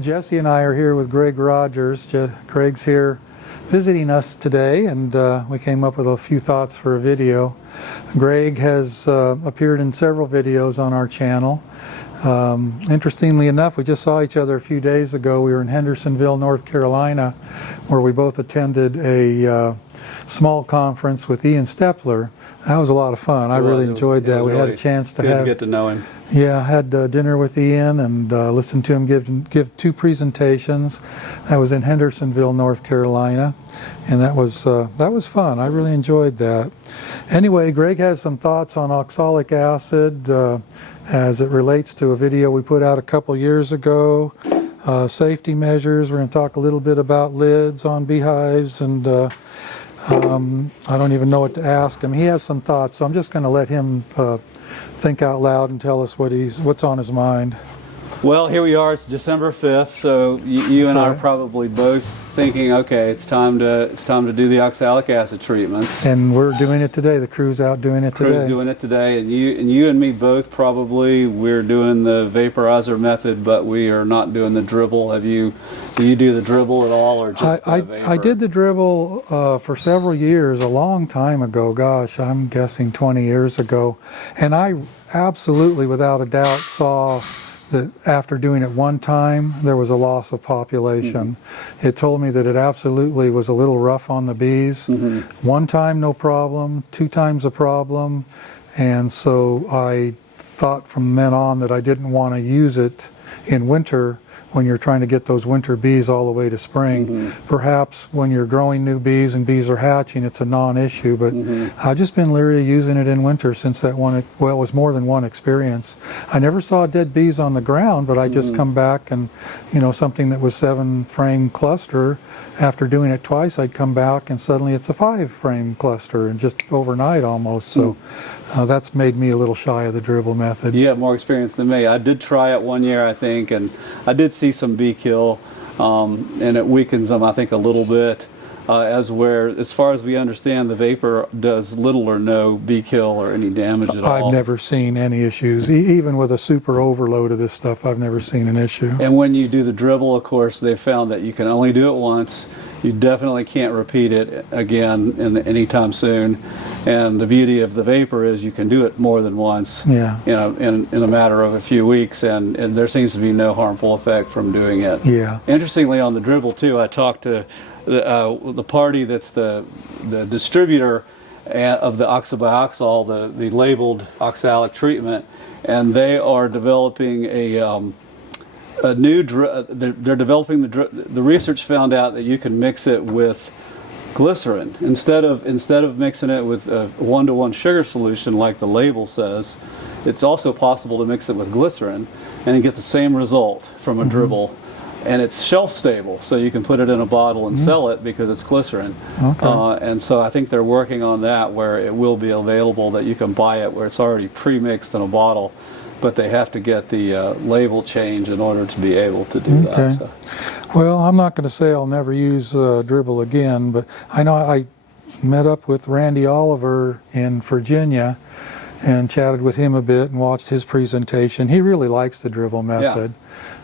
Jesse and I are here with Greg Rogers. Greg's here visiting us today, and we came up with a few thoughts for a video. Greg has appeared in several videos on our channel. Interestingly enough, we just saw each other a few days ago. We were in Hendersonville, North Carolina, where we both attended a small conference with Ian Stepler. That was a lot of fun. I really enjoyed that. We had a chance to get to know him. Yeah, I had dinner with Ian and listened to him give two presentations. That was in Hendersonville, North Carolina, and that was fun. I really enjoyed that. Anyway, Greg has some thoughts on oxalic acid as it relates to a video we put out a couple years ago. Safety measures. We're going to talk a little bit about lids on beehives, and I don't even know what to ask him. He has some thoughts, so I'm just going to let him think out loud and tell us what's on his mind. Well, here we are. It's December 5th, so you and I are probably both thinking, okay, it's time to do the oxalic acid treatments. And we're doing it today. The crew's out doing it today. Crew's doing it today, and you and me both probably, we're doing the vaporizer method, but we are not doing the dribble. Do you do the dribble at all, or just the vapor? I did the dribble for several years, a long time ago. Gosh, I'm guessing 20 years ago, and I absolutely, without a doubt, saw that after doing it one time, there was a loss of population. Mm-hmm. It told me that it absolutely was a little rough on the bees. Mm-hmm. One time, no problem. Two times, a problem. And so I thought from then on that I didn't want to use it in winter when you're trying to get those winter bees all the way to spring. Mm-hmm. Perhaps when you're growing new bees and bees are hatching, it's a non-issue, but I've just been leery of using it in winter since that one, well, it was more than one experience. I never saw dead bees on the ground, but I just come back and, something that was 7-frame cluster, after doing it twice, I'd come back and suddenly it's a 5-frame cluster, and just overnight almost. So that's made me a little shy of the dribble method. You have more experience than me. I did try it one year, I think, and I did see some bee kill, and it weakens them, I think, a little bit. As far as we understand, the vapor does little or no bee kill or any damage at all. I've never seen any issues. Even with a super overload of this stuff, I've never seen an issue. And when you do the dribble, of course, they found that you can only do it once. You definitely can't repeat it again anytime soon. And the beauty of the vapor is you can do it more than once. Yeah. In a matter of a few weeks, and there seems to be no harmful effect from doing it. Yeah. Interestingly, on the dribble too, I talked to the party that's the distributor of the oxybioxol, the labeled oxalic treatment, and they are developing a new they're developing the research found out that you can mix it with glycerin instead of mixing it with a 1-to-1 sugar solution like the label says. It's also possible to mix it with glycerin and you get the same result from a dribble. And it's shelf stable, so you can put it in a bottle and sell it because it's glycerin. Okay. And so I think they're working on that, where it will be available that you can buy it where it's already pre-mixed in a bottle, but they have to get the label change in order to be able to do that. So. Well, I'm not going to say I'll never use dribble again, but I know I met up with Randy Oliver in Virginia and chatted with him a bit and watched his presentation. He really likes the dribble method. Yeah.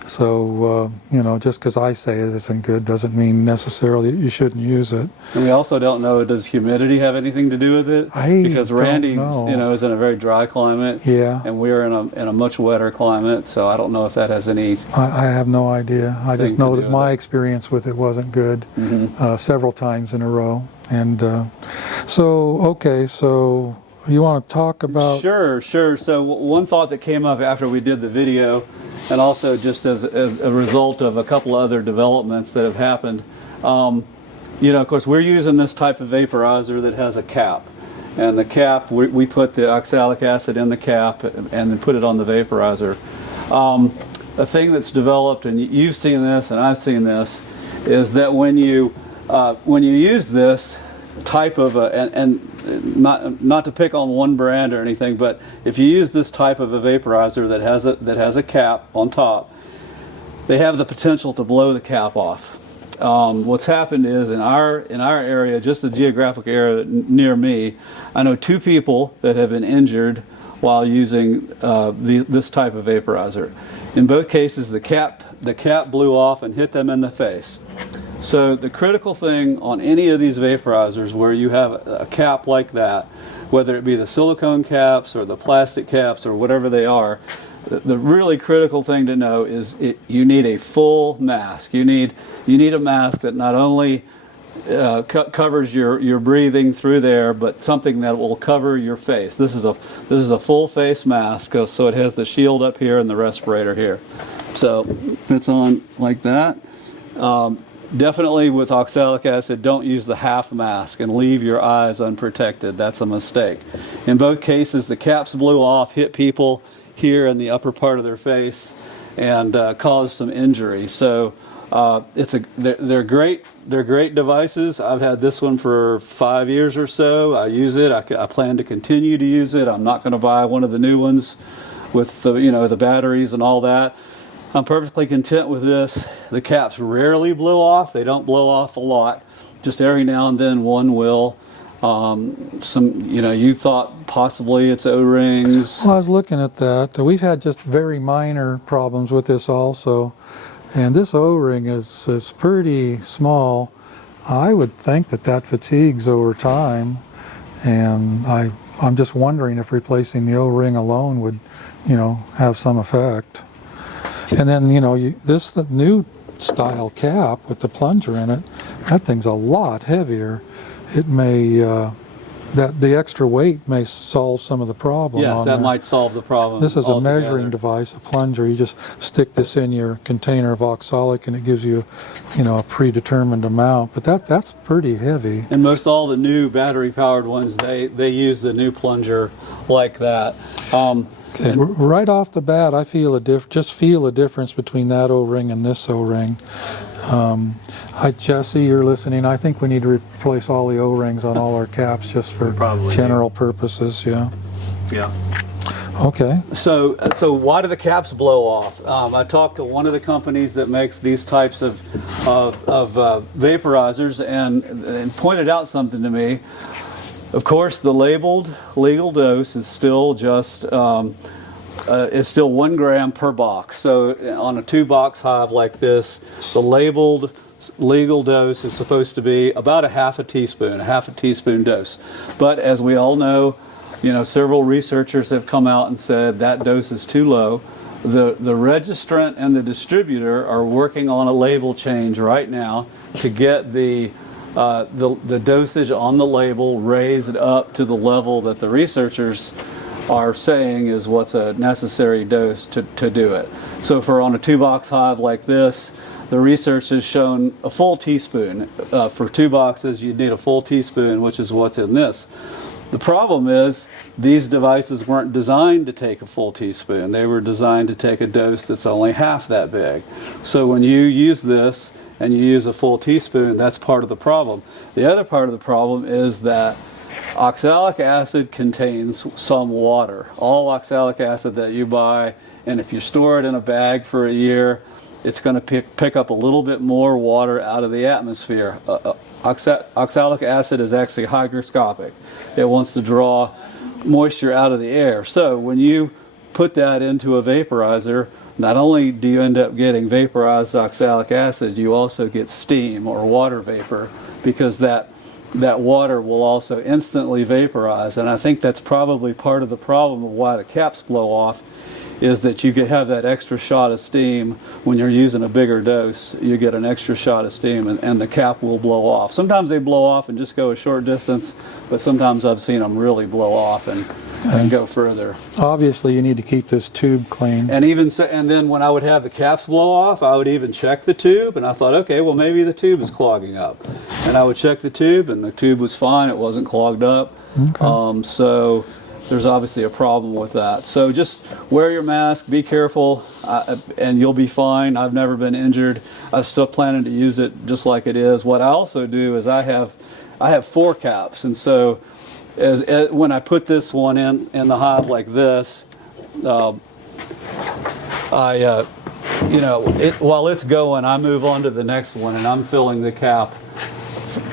So, just because I say it isn't good doesn't mean necessarily you shouldn't use it. And we also don't know, does humidity have anything to do with it? Because Randy, is in a very dry climate. Yeah. And we're in a much wetter climate, so I don't know if that has any... I have no idea. I just know that my experience with it wasn't good several times in a row. And so you want to talk about... Sure. So one thought that came up after we did the video, and also just as a result of a couple other developments that have happened, of course, we're using this type of vaporizer that has a cap. And the cap, we put the oxalic acid in the cap and then put it on the vaporizer. A thing that's developed, and you've seen this and I've seen this, is that when you use this type of and not to pick on one brand or anything, but if you use this type of a vaporizer that has a cap on top, they have the potential to blow the cap off. What's happened is in our area, just the geographic area near me, I know 2 people that have been injured while using this type of vaporizer. In both cases, the cap blew off and hit them in the face. So the critical thing on any of these vaporizers where you have a cap like that, whether it be the silicone caps or the plastic caps or whatever they are, the really critical thing to know is you need a full mask. You need a mask that not only covers your breathing through there, but something that will cover your face. This is a full face mask, so it has the shield up here and the respirator here. So it's on like that. Definitely with oxalic acid, don't use the half mask and leave your eyes unprotected. That's a mistake. In both cases, the caps blew off, hit people here in the upper part of their face, and caused some injury. So they're great. They're great devices. I've had this one for 5 years or so. I use it. I plan to continue to use it. I'm not going to buy one of the new ones with the batteries and all that. I'm perfectly content with this. The caps rarely blow off. They don't blow off a lot. Just every now and then one will. You thought possibly it's O-rings. Well, I was looking at that. We've had just very minor problems with this also. And this O-ring is pretty small. I would think that fatigues over time. And I'm just wondering if replacing the O-ring alone would, have some effect. And then, the new style cap with the plunger in it, that thing's a lot heavier. It may, the extra weight may solve some of the problem. Yes, that might solve the problem. This is a altogether. measuring device, a plunger. You just stick this in your container of oxalic and it gives you, a predetermined amount. But that's pretty heavy. And most all the new battery-powered ones, they use the new plunger like that. Okay, right off the bat, I feel a difference between that O-ring and this O-ring. Hi, Jesse, you're listening. I think we need to replace all the O-rings on all our caps just for general purposes. Yeah. Yeah. Okay. So why do the caps blow off? I talked to one of the companies that makes these types of vaporizers and pointed out something to me. Of course, the labeled legal dose is still just is still 1 gram per box. So on a 2-box hive like this, the labeled legal dose is supposed to be about a half a teaspoon dose. But as we all know, several researchers have come out and said that dose is too low. The registrant and the distributor are working on a label change right now to get the dosage on the label raised up to the level that the researchers are saying is what's a necessary dose to do it. So for on a 2-box hive like this, the research has shown a full teaspoon. For 2 boxes, you'd need a full teaspoon, which is what's in this. The problem is these devices weren't designed to take a full teaspoon. They were designed to take a dose that's only half that big. So when you use this and you use a full teaspoon, that's part of the problem. The other part of the problem is that oxalic acid contains some water. All oxalic acid that you buy, and if you store it in a bag for a year, it's going to pick up a little bit more water out of the atmosphere. Oxalic acid is actually hygroscopic. It wants to draw moisture out of the air. So when you put that into a vaporizer, not only do you end up getting vaporized oxalic acid, you also get steam or water vapor, because that water will also instantly vaporize. And I think that's probably part of the problem of why the caps blow off, is that you could have that extra shot of steam when you're using a bigger dose. You get an extra shot of steam and the cap will blow off. Sometimes they blow off and just go a short distance, but sometimes I've seen them really blow off and go further. Obviously, you need to keep this tube clean. And then when I would have the caps blow off, I would even check the tube, and I thought, okay, well maybe the tube is clogging up. And I would check the tube, and the tube was fine. It wasn't clogged up. Okay. So there's obviously a problem with that. So just wear your mask, be careful, and you'll be fine. I've never been injured. I'm still planning to use it just like it is. What I also do is I have 4 caps, and so when I put this one in the hive like this, while it's going, I move on to the next one, and I'm filling the cap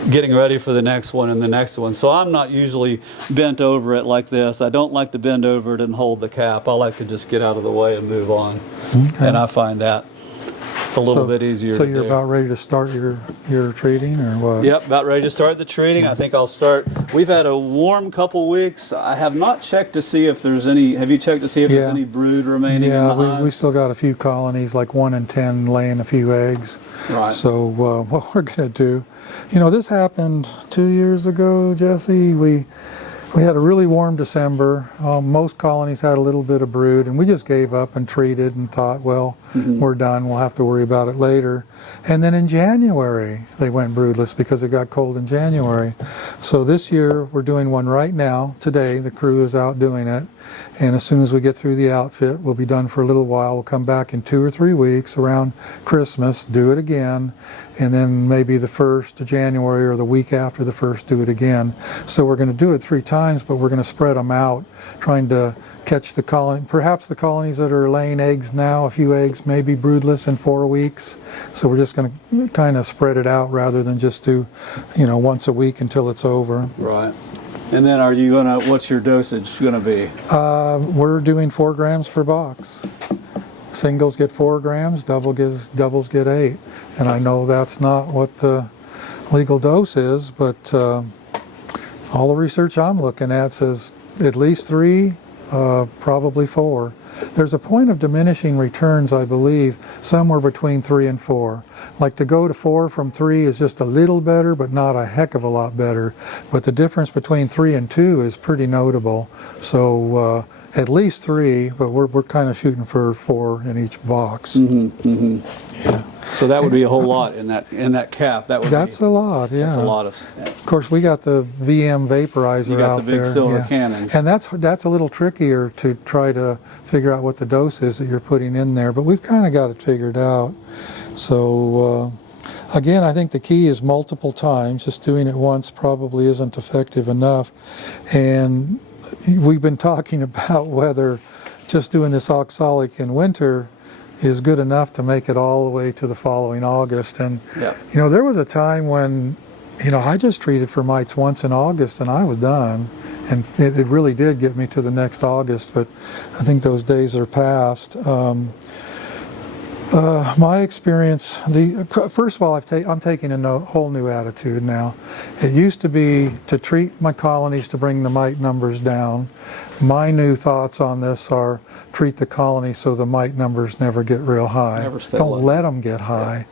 getting ready for the next one and the next one. So I'm not usually bent over it like this. I don't like to bend over it and hold the cap. I like to just get out of the way and move on. Okay. And I find that a little bit easier So to you're do. about ready to start your treating, or what? Yep, about ready to start the treating. I think I'll start. We've had a warm couple weeks. I have not checked to see if there's any. Have you checked to see if there's any brood remaining in the Yeah, hive? we still got a few colonies, like 1 in 10 laying a few eggs. Right. So what we're going to do, this happened 2 years ago, Jesse. We had a really warm December. Most colonies had a little bit of brood, and we just gave up and treated and thought, well, we're done. We'll have to worry about it later. And then in January, they went broodless because it got cold in January. So this year, we're doing one right now. Today, the crew is out doing it. And as soon as we get through the outfit, we'll be done for a little while. We'll come back in 2 or 3 weeks around Christmas, do it again, and then maybe the 1st of January or the week after the 1st, do it again. So we're going to do it 3 times, but we're going to spread them out, trying to catch the colony. Perhaps the colonies that are laying eggs now, a few eggs, may be broodless in 4 weeks. So we're just going to kind of spread it out rather than just do, once a week until it's over. Right. And then are you going to, what's your dosage going to be? We're doing 4 grams per box. Singles get 4 grams, doubles get 8. And I know that's not what the legal dose is, but all the research I'm looking at says at least 3, probably 4. There's a point of diminishing returns, I believe, somewhere between 3 and 4. Like to go to 4 from 3 is just a little better, but not a heck of a lot better. But the difference between 3 and 2 is pretty notable. So at least 3, but we're kind of shooting for 4 in each box. Yeah. So that would be a whole lot in that cap. That's a lot, yeah. That's a lot of. Of course, we got the VM vaporizer You got out the big there. silver cannons. And that's a little trickier to try to figure out what the dose is that you're putting in there, but we've kind of got it figured out. So again, I think the key is multiple times. Just doing it once probably isn't effective enough. And we've been talking about whether just doing this oxalic in winter is good enough to make it all the way to the following August. And there was a time when I just treated for mites once in August and I was done, and it really did get me to the next August, but I think those days are past. My experience, first of all, I'm taking a whole new attitude now. It used to be to treat my colonies to bring the mite numbers down. My new thoughts on this are treat the colony so the mite numbers never get real high. Don't let them get high.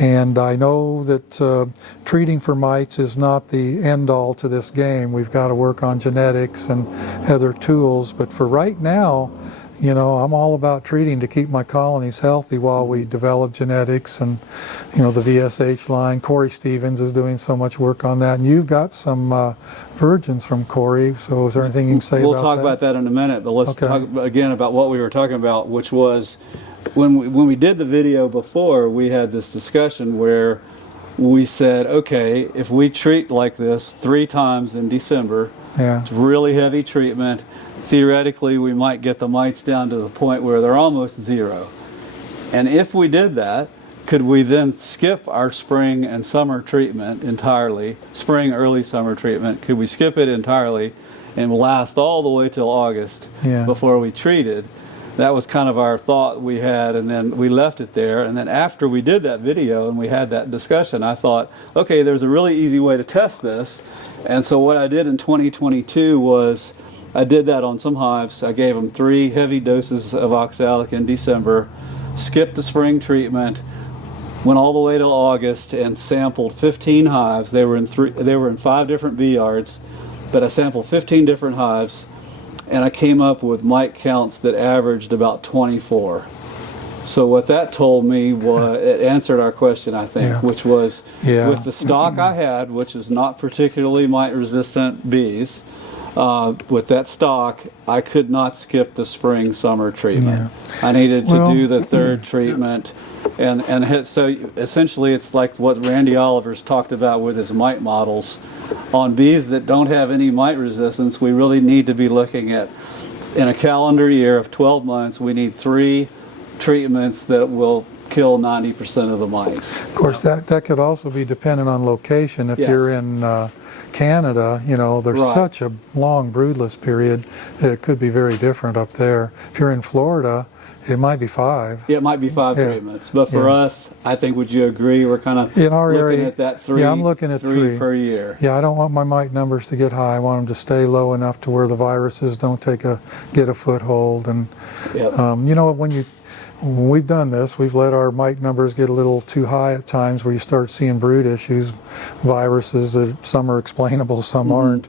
And I know that treating for mites is not the end all to this game. We've got to work on genetics and other tools, but for right now, I'm all about treating to keep my colonies healthy while we develop genetics and, the VSH line. Corey Stevens is doing so much work on that. And you've got some virgins from Corey, so is there anything you can say about that? We'll talk about that in a minute, but let's talk again about what we were talking about, which was when we did the video before, we had this discussion where we said, okay, if we treat like this 3 times in December, it's really heavy treatment, theoretically we might get the mites down to the point where they're almost 0. And if we did that, could we then skip our spring and summer treatment entirely, spring, early summer treatment, could we skip it entirely and last all the way till August before we treated? That was kind of our thought we had, and then we left it there. And then after we did that video and we had that discussion, I thought, okay, there's a really easy way to test this. And so what I did in 2022 was I did that on some hives. I gave them 3 heavy doses of oxalic in December, skipped the spring treatment, went all the way till August and sampled 15 hives. They were in 5 different bee yards, but I sampled 15 different hives, and I came up with mite counts that averaged about 24. So what that told me was, it answered our question, I think, which was with the stock I had, which is not particularly mite-resistant bees, with that stock, I could not skip the spring-summer treatment. I needed to do the 3rd treatment. And so essentially it's like what Randy Oliver's talked about with his mite models. On bees that don't have any mite resistance, we really need to be looking at, in a calendar year of 12 months, we need 3 treatments that will kill 90% of the mites. Of course, that could also be dependent on location. If Yes. you're in Canada, you know, there's Right. such a long broodless period that it could be very different up there. If you're in Florida, it might be 5. Yeah, it might be 5 Yeah. treatments, but for Yeah. us, I think, would you agree, we're kind of In our looking area, at that 3, yeah, I'm looking at 3 per year. Yeah, I don't want my mite numbers to get high. I want them to stay low enough to where the viruses don't get a foothold. And Yep. you know, when we've done this, we've let our mite numbers get a little too high at times, where you start seeing brood issues, viruses that some are explainable, some aren't.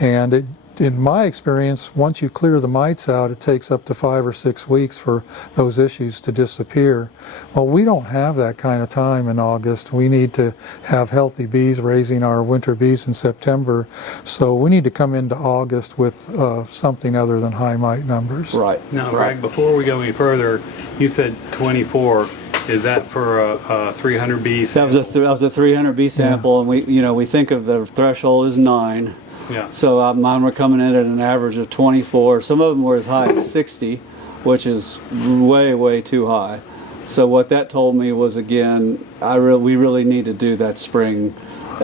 And in my experience, once you clear the mites out, it takes up to 5 or 6 weeks for those issues to disappear. Well, we don't have that kind of time in August. We need to have healthy bees raising our winter bees in September. So we need to come into August with something other than high mite numbers. Right. Now, right. Greg, before we go any further, you said 24. Is that for a 300 bee That sample? was a 300 bee sample, and we think of the threshold as 9. Yeah. So mine were coming in at an average of 24. Some of them were as high as 60, which is way, way too high. So what that told me was, again, we really need to do that spring,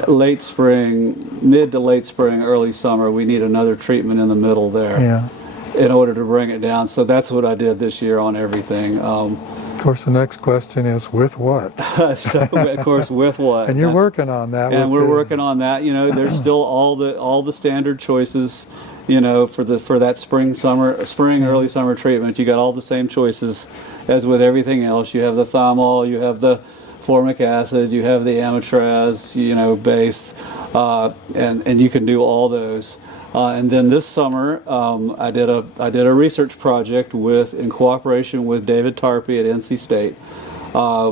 late spring, mid to late spring, early summer. We need another treatment in the middle there Yeah. in order to bring it down. So that's what I did this year on everything. Of course, the next question is, with what? So, of course, with what? And you're That's- working on that. And with we're the- working on that. You know, there's still all the standard choices. You know, for that spring, early summer treatment, you got all the same choices as with everything else. You have the thymol, you have the formic acid, you have the amitraz, you know, base, and you can do all those. And then this summer, I did a research project in cooperation with David Tarpey at NC State.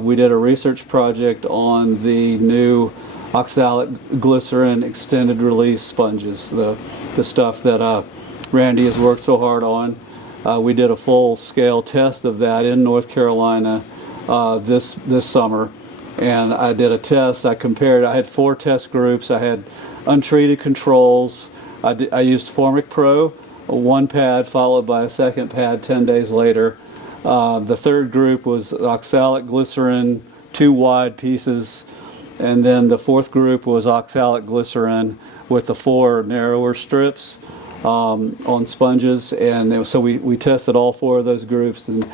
We did a research project on the new oxalic glycerin extended release sponges, the stuff that Randy has worked so hard on. We did a full scale test of that in North Carolina this summer, and I did a test. I had 4 test groups. I had untreated controls. I used Formic Pro, 1 pad followed by a second pad 10 days later. The third group was oxalic glycerin, 2 wide pieces, and then the fourth group was oxalic glycerin with the 4 narrower strips on sponges. And so we tested all 4 of those groups, and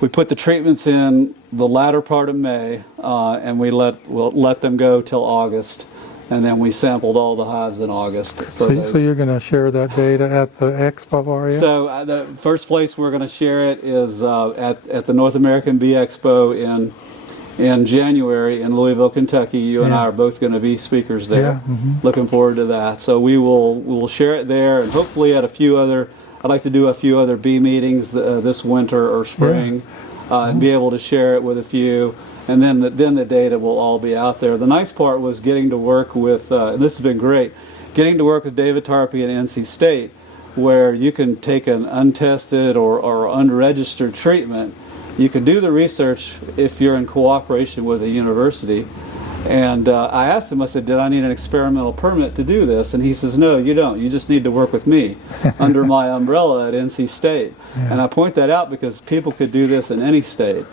we put the treatments in the latter part of May, and we'll let them go till August. And then we sampled all the hives in August. So you're going to share that data at the Expo, are you? So the first place we're going to share it is at the North American Bee Expo in January in Louisville, Kentucky. You and I are both going to be speakers there. Yeah, Looking forward to that. So we'll share it there, and hopefully at I'd like to do a few other bee meetings this winter or spring, and be able to share it with a few. And then the data will all be out there. The nice part was getting to work with, and this has been great, getting to work with David Tarpey at NC State, where you can take an untested or unregistered treatment. You can do the research if you're in cooperation with a university. And I asked him, I said, did I need an experimental permit to do this? And he says, no, you don't. You just need to work with me under my umbrella at NC State. And I point that out because people could do this in any state.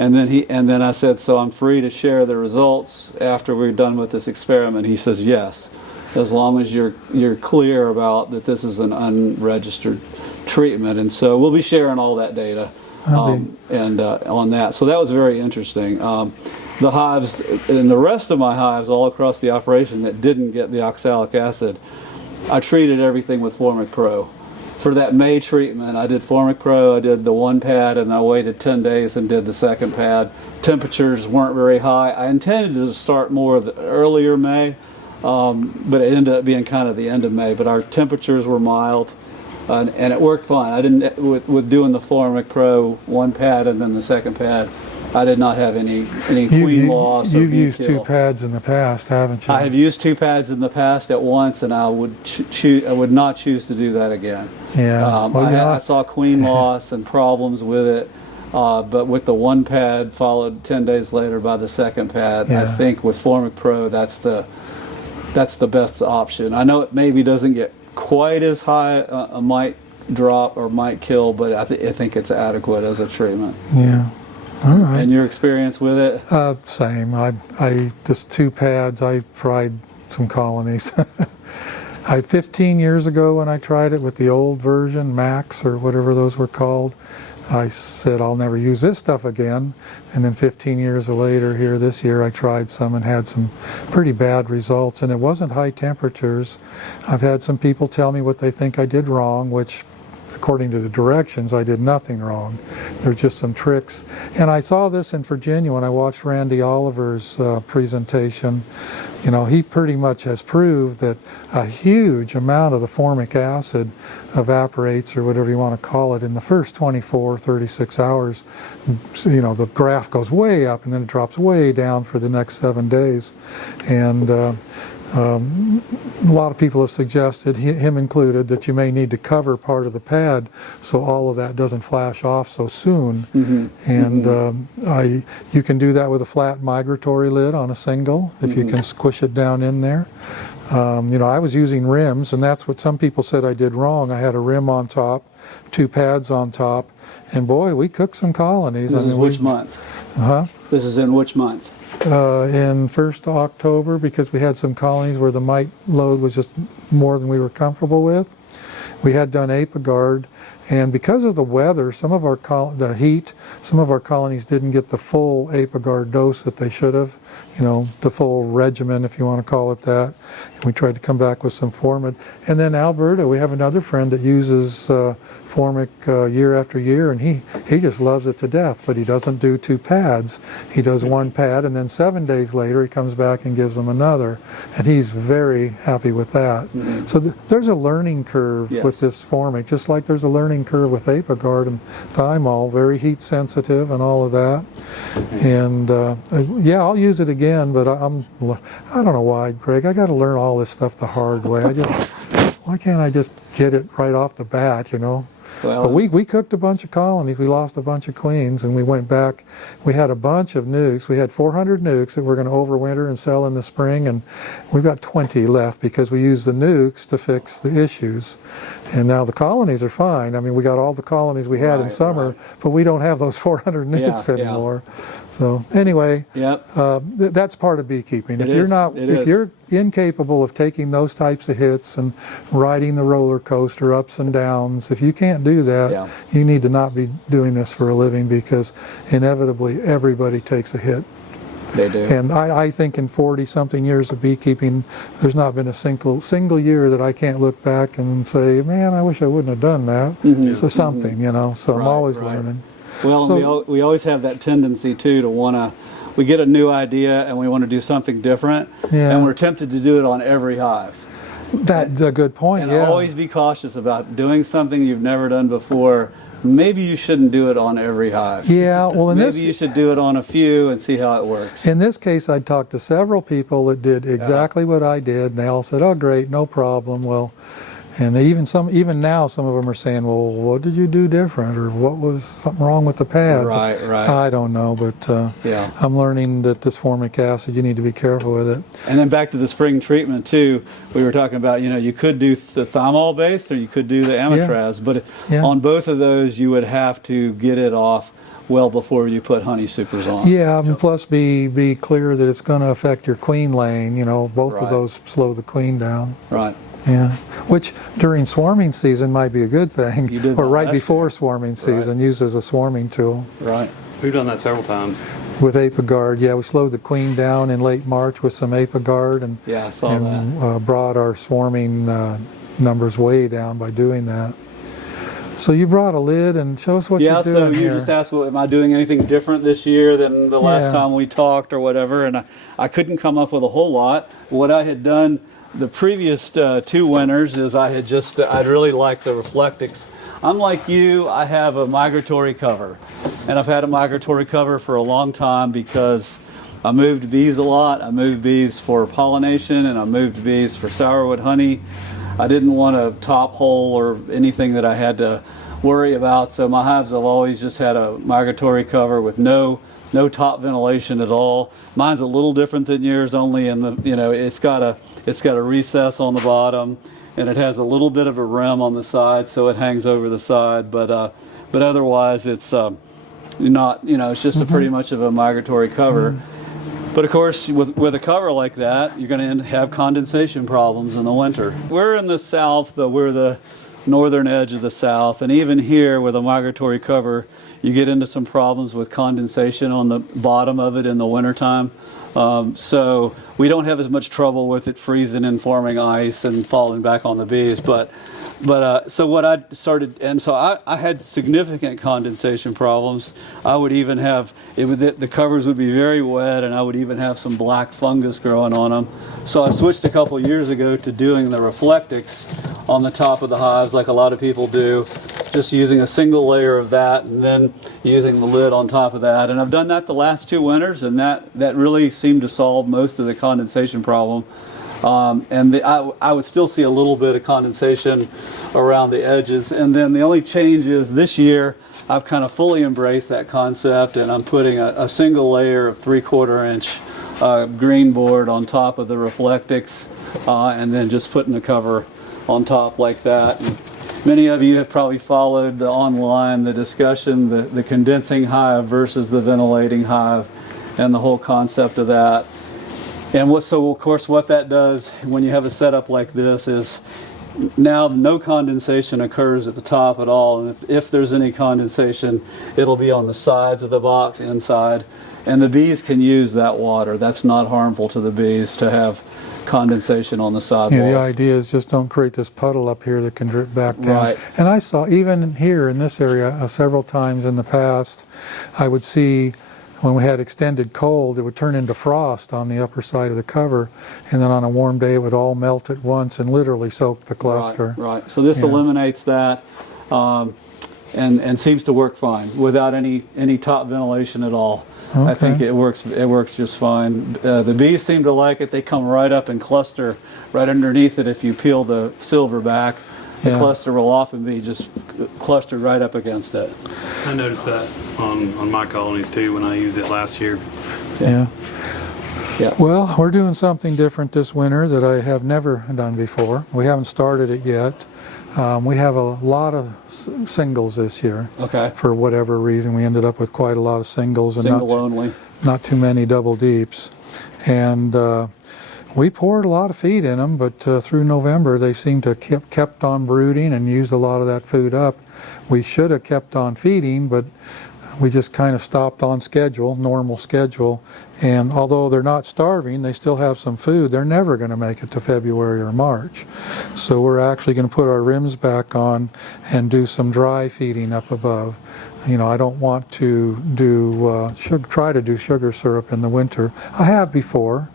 And then I said, so I'm free to share the results after we're done with this experiment. He says, yes, as long as you're clear about that this is an unregistered treatment. And so we'll be sharing all that data on that. So that was very interesting. The hives, and the rest of my hives all across the operation that didn't get the oxalic acid, I treated everything with Formic Pro. For that May treatment, I did Formic Pro, I did the 1 pad, and I waited 10 days and did the second pad. Temperatures weren't very high. I intended to start more of the earlier May, but it ended up being kind of the end of May. But our temperatures were mild, and it worked fine. I didn't, with doing the Formic Pro 1 pad and then the second pad, I did not have any queen loss. You've or used kill. 2 pads in the past, haven't you? I have used 2 pads in the past at once, and I would I would not choose to do that again. Yeah. I saw queen loss and problems with it, but with the 1 pad followed 10 days later by the second pad, I think with Formic Pro that's the best option. I know it maybe doesn't get quite as high a mite drop or mite kill, but I think it's adequate as a treatment. Yeah. All right. And your experience with it? Same. I just 2 pads. I fried some colonies. 15 years ago when I tried it with the old version, Max or whatever those were called, I said I'll never use this stuff again. And then 15 years later, here this year, I tried some and had some pretty bad results. And it wasn't high temperatures. I've had some people tell me what they think I did wrong, which according to the directions, I did nothing wrong. They're just some tricks. And I saw this in Virginia when I watched Randy Oliver's presentation. You know, he pretty much has proved that a huge amount of the formic acid evaporates, or whatever you want to call it, in the first 24, 36 hours. So, you know, the graph goes way up and then it drops way down for the next 7 days. And a lot of people have suggested, him included, that you may need to cover part of the pad so all of that doesn't flash off so soon. And you can do that with a flat migratory lid on a single if you can squish it down in there. You know, I was using rims, and that's what some people said I did wrong. I had a rim on top, 2 pads on top, and boy, we cooked some colonies. This is which month? This is in which month? In 1st October, because we had some colonies where the mite load was just more than we were comfortable with. We had done Apiguard, and because of the weather, some of our the heat, some of our colonies didn't get the full Apiguard dose that they should have. You know, the full regimen, if you want to call it that. And we tried to come back with some Formid. And then Alberta, we have another friend that uses Formic year after year, and he just loves it to death, but he doesn't do 2 pads. He does 1 pad, and then 7 days later he comes back and gives them another, and he's very happy with that. So there's a learning curve with this Formic, just like there's a learning curve with Apiguard and Thymol, very heat sensitive and all of that. And yeah, I'll use it again, but I don't know why, Greg. I got to learn all this stuff the hard way. Why can't I just get it right off the bat, you know? Well, but we cooked a bunch of colonies. We lost a bunch of queens, and we went back. We had a bunch of nukes. We had 400 nukes that we're going to overwinter and sell in the spring, and we've got 20 left because we used the nukes to fix the issues. And now the colonies are fine. I mean, we got all the colonies we had in summer, but we don't have those 400 nukes anymore. So anyway, that's part of beekeeping. If you're incapable of taking those types of hits and riding the roller coaster ups and downs, if you can't do that, you need to not be doing this for a living, because inevitably everybody takes a hit. They do. And I think in 40-something years of beekeeping, there's not been a single year that I can't look back and say, man, I wish I wouldn't have done that. So something, you know, so I'm always learning. Well, so, we always have that tendency, too, to want to, we get a new idea and we want to do something different, and we're tempted to do it on every hive. That's a good point, and always be cautious about doing something you've never done before. Maybe you shouldn't do it on every hive. Yeah, well, maybe you should do it on a few and see how it works. In this case, I talked to several people that did exactly what I did, and they all said, "Oh, great, no problem." Well, and even now, some of them are saying, "Well, what did you do different, or what was something wrong with the pads?" Right. I don't know, but I'm learning that this formic acid, you need to be careful with it. And then back to the spring treatment too. We were talking about, you know, you could do the thymol based, or you could do the amitraz, but on both of those, you would have to get it off well before you put honey supers on. Yeah, and plus be clear that it's going to affect your queen laying. You know, both of those slow the queen down. Right. Yeah, which during swarming season might be a good thing, or right before swarming season, used as a swarming tool. Right. We've done that several times. With Apiguard, we slowed the queen down in late March with some Apiguard, and I saw that. Brought our swarming numbers way down by doing that. So you brought a lid, and show us what you're doing. Yeah, so you just asked, am I doing anything different this year than the last time we talked or whatever, and I couldn't come up with a whole lot. What I had done the previous 2 winters is I'd really liked the Reflectix. I'm like you, I have a migratory cover, and I've had a migratory cover for a long time because I moved bees a lot. I moved bees for pollination, and I moved bees for sourwood honey. I didn't want a top hole or anything that I had to worry about, so my hives have always just had a migratory cover with no top ventilation at all. Mine's a little different than yours, only in the, you know, it's got a recess on the bottom, and it has a little bit of a rim on the side, so it hangs over the side. But otherwise, it's not, it's just a pretty much of a migratory cover. But of course, with a cover like that, you're going to have condensation problems in the winter. We're in the south, but we're the northern edge of the south, and even here with a migratory cover, you get into some problems with condensation on the bottom of it in the wintertime. So we don't have as much trouble with it freezing and forming ice and falling back on the bees. So what I started, and so I had significant condensation problems. I would even have, the covers would be very wet, and I would even have some black fungus growing on them. So I switched a couple years ago to doing the Reflectix on the top of the hives like a lot of people do, just using a single layer of that and then using the lid on top of that. And I've done that the last 2 winters, and that really seemed to solve most of the condensation problem. I would still see a little bit of condensation around the edges. And then the only change is this year I've kind of fully embraced that concept, and I'm putting a single layer of 3/4 inch green board on top of the Reflectix, and then just putting a cover on top like that. And many of you have probably followed the discussion, the condensing hive versus the ventilating hive, and the whole concept of that. And so of course what that does when you have a setup like this is now no condensation occurs at the top at all, and if there's any condensation, it'll be on the sides of the box inside, and the bees can use that water. That's not harmful to the bees to have condensation on the sidewalls. Yeah, the idea is just don't create this puddle up here that can drip back down. Right. And I saw even here in this area several times in the past, I would see when we had extended cold, it would turn into frost on the upper side of the cover, and then on a warm day it would all melt at once and literally soak the cluster. Right. So this eliminates that, and seems to work fine without any top ventilation at all. Okay. I think it works just fine. The bees seem to like it. They come right up and cluster right underneath it. If you peel the silver back, the cluster will often be just clustered right up against it. I noticed that on my colonies too when I used it last year. Yeah. Well, we're doing something different this winter that I have never done before. We haven't started it yet. We have a lot of singles this year. Okay. For whatever reason, we ended up with quite a lot of singles and only. Not too many double deeps. And we poured a lot of feed in them, but through November they seem to kept on brooding and used a lot of that food up. We should have kept on feeding, but we just kind of stopped on schedule, normal schedule. And although they're not starving, they still have some food. They're never going to make it to February or March. So we're actually going to put our rims back on and do some dry feeding up above. I don't want to do try to do sugar syrup in the winter. I have before.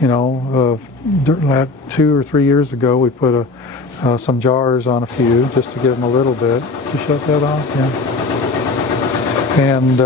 2 or 3 years ago, we put some jars on a few just to give them a little bit. Did you shut that off? Yeah. And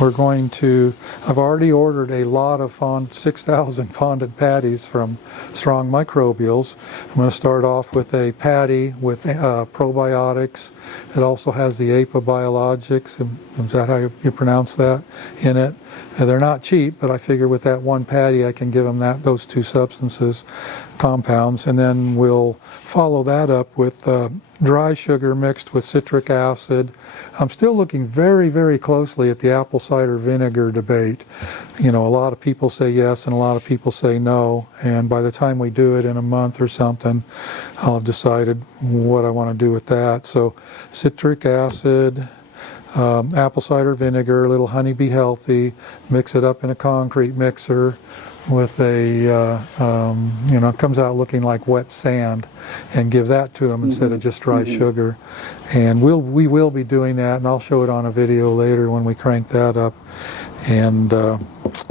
we're going to, I've already ordered a lot of 6,000 fondant patties from Strong Microbials. I'm going to start off with a patty with probiotics. It also has the apobiologics, is that how you pronounce that, in it? They're not cheap, but I figure with that one patty I can give them those 2 substances, compounds, and then we'll follow that up with dry sugar mixed with citric acid. I'm still looking very, very closely at the apple cider vinegar debate. A lot of people say yes and a lot of people say no, and by the time we do it in a month or something, I'll have decided what I want to do with that. So citric acid, apple cider vinegar, a little honey be healthy, mix it up in a concrete mixer with it comes out looking like wet sand, and give that to them instead of just dry sugar. And we will be doing that, and I'll show it on a video later when we crank that up. And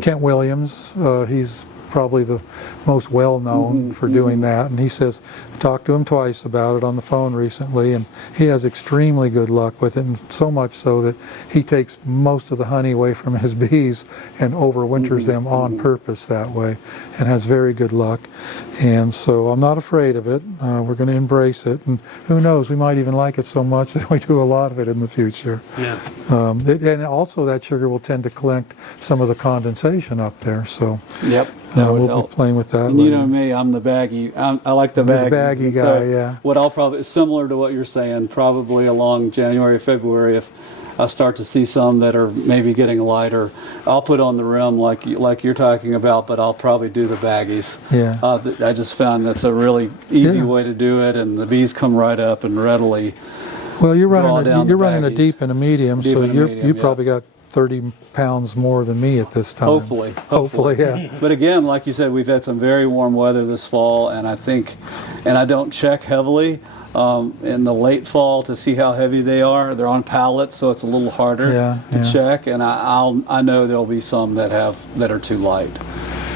Kent Williams, he's probably the most well-known for doing that, and he says, I talked to him twice about it on the phone recently, and he has extremely good luck with it, and so much so that he takes most of the honey away from his bees and overwinters them on purpose that way, and has very good luck. And so I'm not afraid of it. We're going to embrace it, and who knows, we might even like it so much that we do a lot of it in the future. Yeah. And also that sugar will tend to collect some of the condensation up there, so Yep. we'll be playing with that And later. you know me, I'm the baggy. I like the baggies. The baggy guy, so yeah. What I'll probably, similar to what you're saying, probably along January, February, if I start to see some that are maybe getting lighter, I'll put on the rim like you're talking about, but I'll probably do the baggies. Yeah. I just found that's a really easy Yeah. way to do it, and the bees come right up and readily. Well, you're Draw running down you're the running a baggies. deep and a medium, Deep so and a you medium, yeah. probably got 30 pounds more than me at this time. Hopefully, yeah. But again, like you said, we've had some very warm weather this fall, and I don't check heavily in the late fall to see how heavy they are. They're on pallets, so it's a little harder to check. And I know there'll be some that are too light.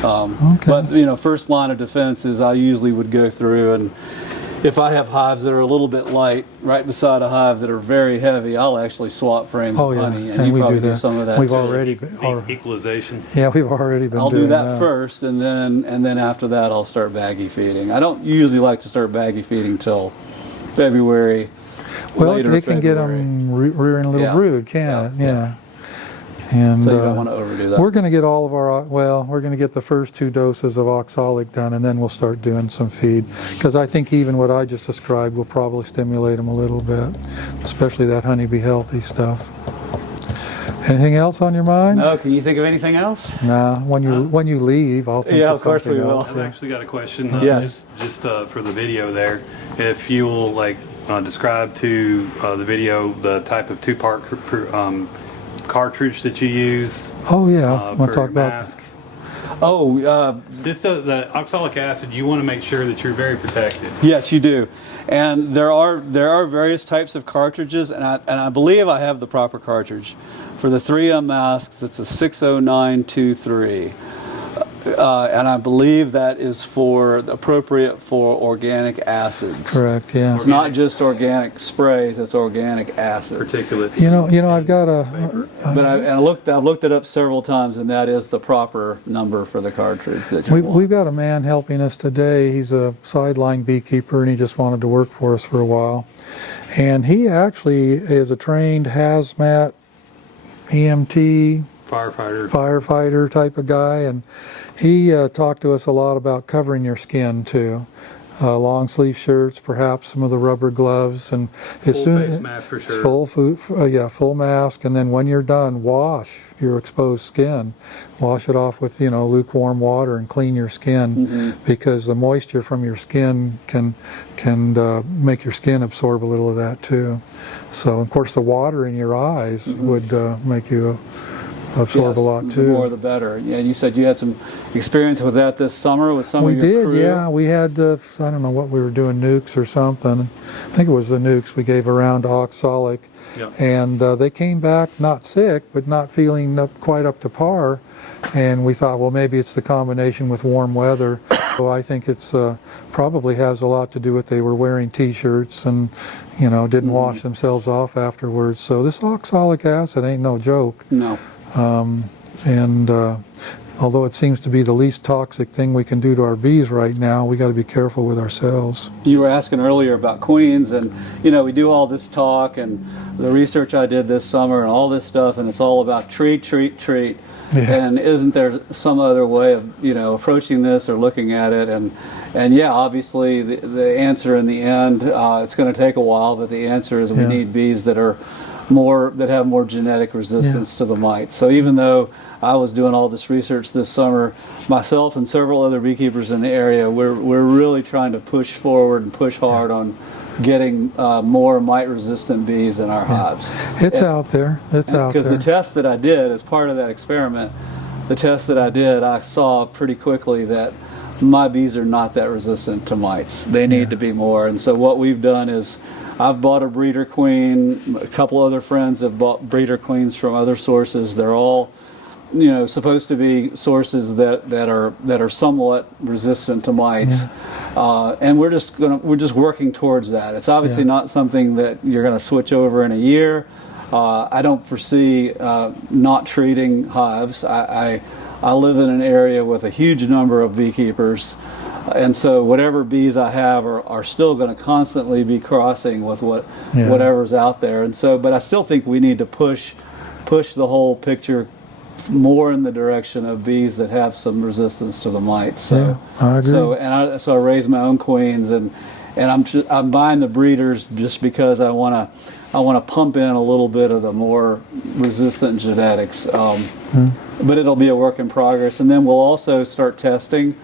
But first line of defense is I usually would go through, and if I have hives that are a little bit light right beside a hive that are very heavy, I'll actually swap frames of honey, and you we probably do that. some of that We've too. already Equalization. yeah, we've already been I'll doing do that first, and then after that I'll start baggy feeding. I don't usually like to start baggy feeding till February. Well, later it can get February. them rearing a little Yeah. brood, can't it? Yeah. And So you don't want to overdo that. we're going to get we're going to get the first 2 doses of Oxalic done, and then we'll start doing some feed. Because I think even what I just described will probably stimulate them a little bit, especially that honeybee healthy stuff. Anything else on your mind? No, can you think of anything else? Nah, when you leave, I'll think Yeah, of of course something we will. else. I've actually got a question. Yes. Just for the video there, if you will describe to the video the type of 2-part cartridge that you use. Oh yeah, want for to talk your about mask. Oh, Just the oxalic acid, you want to make sure that you're very protected. yes, you do. And there are various types of cartridges, and I believe I have the proper cartridge. For the 3M masks, it's a 60923. And I believe that is appropriate for organic acids. correct. Yeah. It's not just organic sprays; it's organic acids. Particulates. You know, I've got a. But I've looked it up several times, and that is the proper number for the cartridge that you want. We've got a man helping us today. He's a sideline beekeeper, and he just wanted to work for us for a while. And he actually is a trained hazmat, EMT, firefighter type of guy, and he talked to us a lot about covering your skin too. Long sleeve shirts, perhaps some of the rubber gloves, and as Full face mask for sure. Full mask, and then when you're done, wash your exposed skin. Wash it off with lukewarm water and clean your skin, because the moisture from your skin can make your skin absorb a little of that too. So of course the water in your eyes would make you absorb a lot too. The more the better. Yeah, you said you had some experience with that this summer with some of your crew. We did, yeah. We had, I don't know what we were doing, nukes or something. I think it was the nukes we gave around Oxalic. Yep. And they came back not sick, but not feeling quite up to par. And we thought, well, maybe it's the combination with warm weather. So I think it's probably has a lot to do with they were wearing T-shirts and, didn't wash themselves off afterwards. So this oxalic acid ain't no joke. No. Although it seems to be the least toxic thing we can do to our bees right now, we got to be careful with ourselves. You were asking earlier about queens, and we do all this talk and the research I did this summer and all this stuff, and it's all about treat. Yeah. And isn't there some other way of approaching this or looking at it? And yeah, obviously the answer in the end, it's going to take a while, but the answer is we need bees that have more genetic resistance to the mites. So even though I was doing all this research this summer, myself and several other beekeepers in the area, we're really trying to push forward and push hard on getting more mite-resistant bees in our hives. It's out there. It's out there. Because the test that I did as part of that experiment, I saw pretty quickly that my bees are not that resistant to mites. They need to be more. And so what we've done is I've bought a breeder queen. A couple other friends have bought breeder queens from other sources. They're all supposed to be sources that are somewhat resistant to mites, and we're just working towards that. It's obviously not something that you're going to switch over in a year. I don't foresee not treating hives. I live in an area with a huge number of beekeepers, and so whatever bees I have are still going to constantly be crossing with whatever's out there. And so, but I still think we need to push the whole picture more in the direction of bees that have some resistance to the mites. So, I agree. So I raise my own queens, and I'm buying the breeders just because I want to I want to pump in a little bit of the more resistant genetics. But it'll be a work in progress. And then we'll also start doing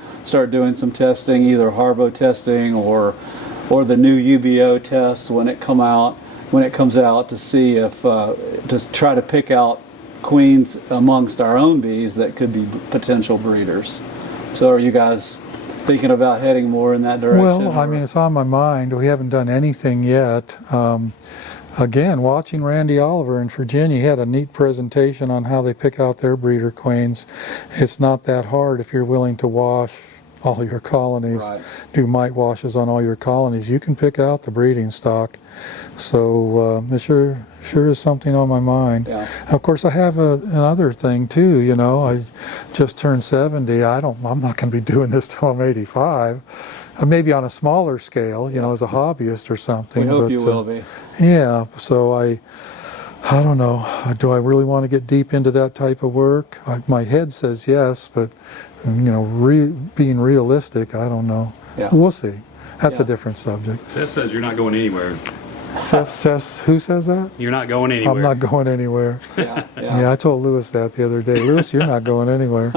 some testing, either Harvo testing or the new UBO tests when it comes out, to see if to try to pick out queens amongst our own bees that could be potential breeders. So are you guys thinking about heading more in that direction? Well, I mean, it's on my mind. We haven't done anything yet. Again, watching Randy Oliver in Virginia, he had a neat presentation on how they pick out their breeder queens. It's not that hard if you're willing to wash all your colonies, Right. do mite washes on all your colonies. You can pick out the breeding stock. So it sure is something on my mind. Yeah. Of course, I have another thing too. You know, I just turned 70. I'm not going to be doing this till I'm 85. Maybe on a smaller scale, you know, as a hobbyist or something. We hope but, you will be. Yeah. So I don't know. Do I really want to get deep into that type of work? My head says yes, but you know, being realistic, I don't know. Yeah. We'll see. That's a Yeah. different subject. Seth says you're not going anywhere. Who says that? You're not going anywhere. I'm not going anywhere. Yeah. Yeah, I told Lewis that the other day. Lewis, you're not going anywhere.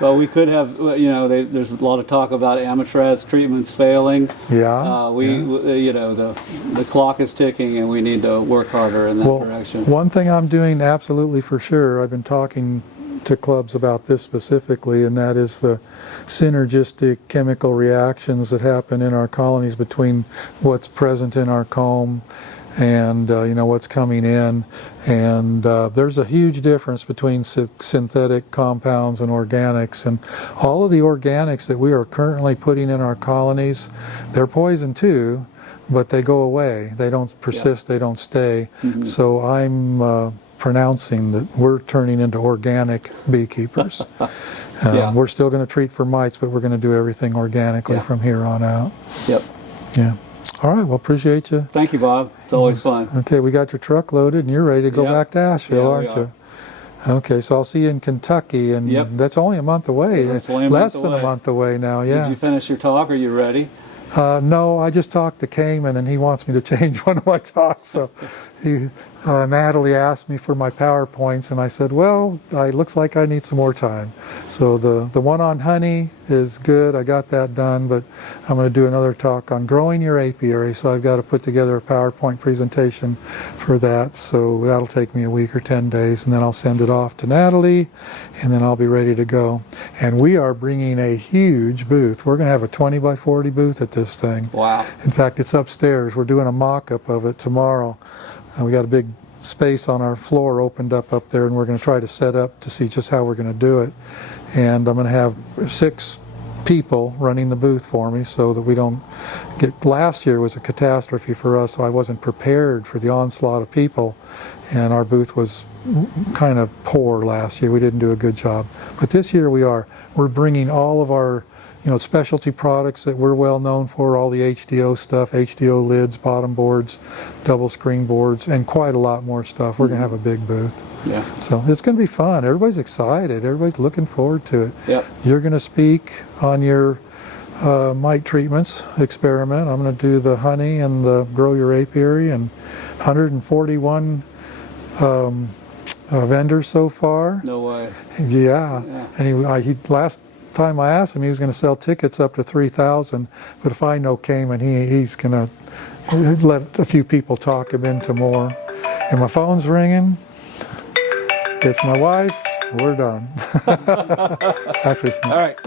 Well, we could have, you know, there's a lot of talk about Amatraz treatments failing. Yeah. You know, the clock is ticking, and we need to work harder in that direction. One thing I'm doing absolutely for sure, I've been talking to clubs about this specifically, and that is the synergistic chemical reactions that happen in our colonies between what's present in our comb and you know, what's coming in. And there's a huge difference between synthetic compounds and organics, and all of the organics that we are currently putting in our colonies, they're poison too, but they go away. They don't persist. They don't stay. So I'm pronouncing that we're turning into organic beekeepers. We're still going to treat for mites, but we're going to do everything organically from here on out. Yep. Yeah. All right. Well, appreciate you. Thank you, Bob. It's always fun. Okay, we got your truck loaded, and you're ready to go Yep. back to Asheville, Yeah, we aren't are. you? Okay, so I'll see you in Kentucky, and Yep. that's only a month away. Yeah, it's only a Less month than away. a month away now. Yeah. Did you finish your talk? Are you ready? No, I just talked to Cayman, and he wants me to change one of my talks. So Natalie asked me for my PowerPoints, and I said, well, it looks like I need some more time. So the one on honey is good. I got that done, but I'm going to do another talk on growing your apiary. So I've got to put together a PowerPoint presentation for that. So that'll take me a week or 10 days, and then I'll send it off to Natalie, and then I'll be ready to go. And we are bringing a huge booth. We're going to have a 20 by 40 booth at this thing. Wow. In fact, it's upstairs. We're doing a mock-up of it tomorrow. We got a big space on our floor opened up there, and we're going to try to set up to see just how we're going to do it. And I'm going to have 6 people running the booth for me so that we don't get... Last year was a catastrophe for us, so I wasn't prepared for the onslaught of people, and our booth was kind of poor last year. We didn't do a good job. But this year we are. We're bringing all of our specialty products that we're well known for, all the HDO stuff, HDO lids, bottom boards, double screen boards, and quite a lot more stuff. We're going to have a big booth. Yeah. So it's going to be fun. Everybody's excited. Everybody's looking forward to it. Yep. You're going to speak on your mite treatments experiment. I'm going to do the honey and the grow your apiary, and 141 vendors so far. No way. Yeah. Yeah. And he last time I asked him, he was going to sell tickets up to 3,000, but if I know Cayman, he's going to let a few people talk him into more. And my phone's ringing. It's my wife. We're done. Actually, it's not. All right.